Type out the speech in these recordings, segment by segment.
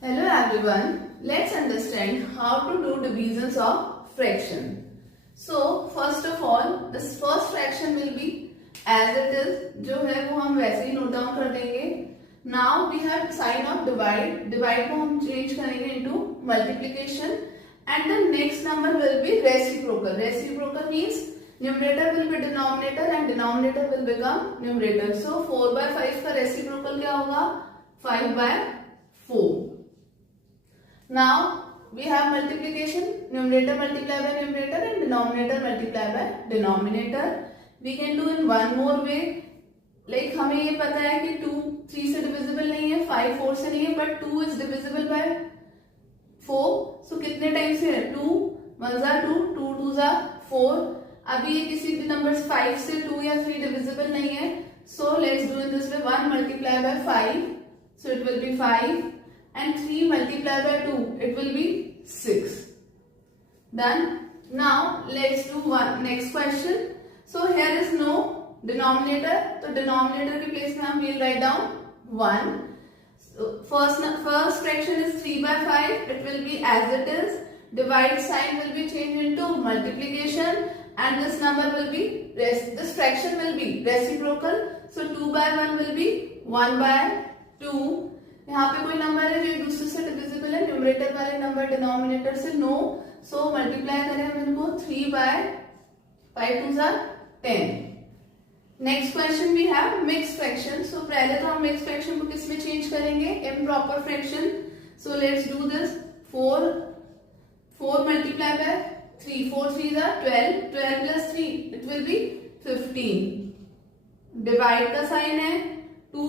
Hello everyone, let's understand how to do divisions of fraction. So first of all, this first fraction will be as it is, जो है वो हम वैसे ही note down कर देंगे. Now we have sign of divide. Divide को हम change करेंगे into multiplication and the next number will be reciprocal. Reciprocal means numerator will be denominator and denominator will become numerator. So 4 by 5 का reciprocal क्या होगा? 5 by 4. Now we have multiplication, numerator multiply by numerator and denominator multiply by denominator. We can do in one more way. Like हमें ये पता है कि 2 3 से divisible नहीं है, 5 4 से नहीं है, but 2 is divisible by 4. So कितने टाइम्स है? 2 1 जा 2, 2 2 जा 4. अभी ये किसी भी नंबर 5 से 2 या 3 divisible नहीं है. So let's do in this way. 1 multiply by 5, so it will be 5. And 3 multiplied by 2, it will be 6. Done. Now let's do one next question. So here is no denominator, so denominator के place में हम will write down 1. So first fraction is 3 by 5. It will be as it is. Divide sign will be changed into multiplication, and this number will be this fraction will be reciprocal. So 2 by 1 will be 1 by 2. यहाँ पे कोई number है जो एक दूसरे से divisible है, numerator वाले नंबर डिनोमिनेटर से नो, सो मल्टीप्लाई करें हम इनको 3 by 5 2 जा 10. Next question we have mix fraction. So पहले तो हम मिक्स फ्रैक्शन को किस में चेंज करेंगे? Improper fraction. So let's do this. 4 multiply by 3, 4 3 जा 12, 12 plus 3 it will be 15. Divide का साइन है, 2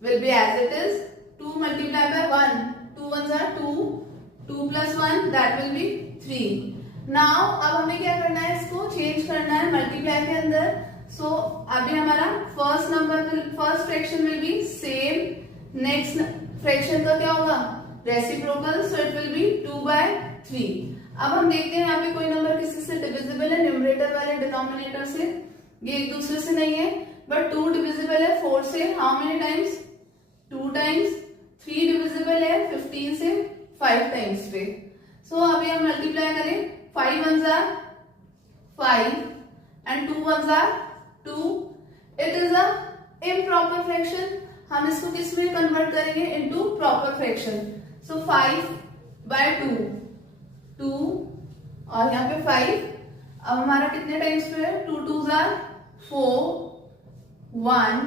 will be as it is. 2 multiplied by 1, 2 1s are 2, 2 plus 1 that will be 3. Now अब हमें क्या करना है? इसको चेंज करना है मल्टीप्लाई के अंदर. So अभी हमारा first fraction will be same. Next fraction का क्या होगा? Reciprocal. So it will be 2 by 3. अब हम देखते हैं यहाँ पे कोई नंबर किसी से डिविजिबल है, न्यूमरेटर वाले डिनोमिनेटर से. ये एक दूसरे से नहीं है, बट 2 डिविजिबल है 4 से. How many times? 2 times. 3 divisible है 15 से 5 टाइम्स पे. सो अभी हम मल्टीप्लाई करें. 5 1s are 5 and 2 1s are 2. It is a improper fraction. हम इसको किस में कन्वर्ट करेंगे? Into proper fraction. So 5 by 2 और यहाँ पे 5. अब हमारा कितने टाइम्स पे है? 2 2s are 4 1.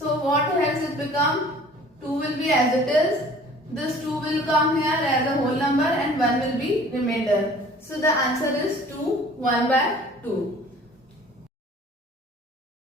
So what has it become? 2 will be as it is. This 2 will come here as a whole number and 1 will be remainder. So the answer is 2 1 by 2.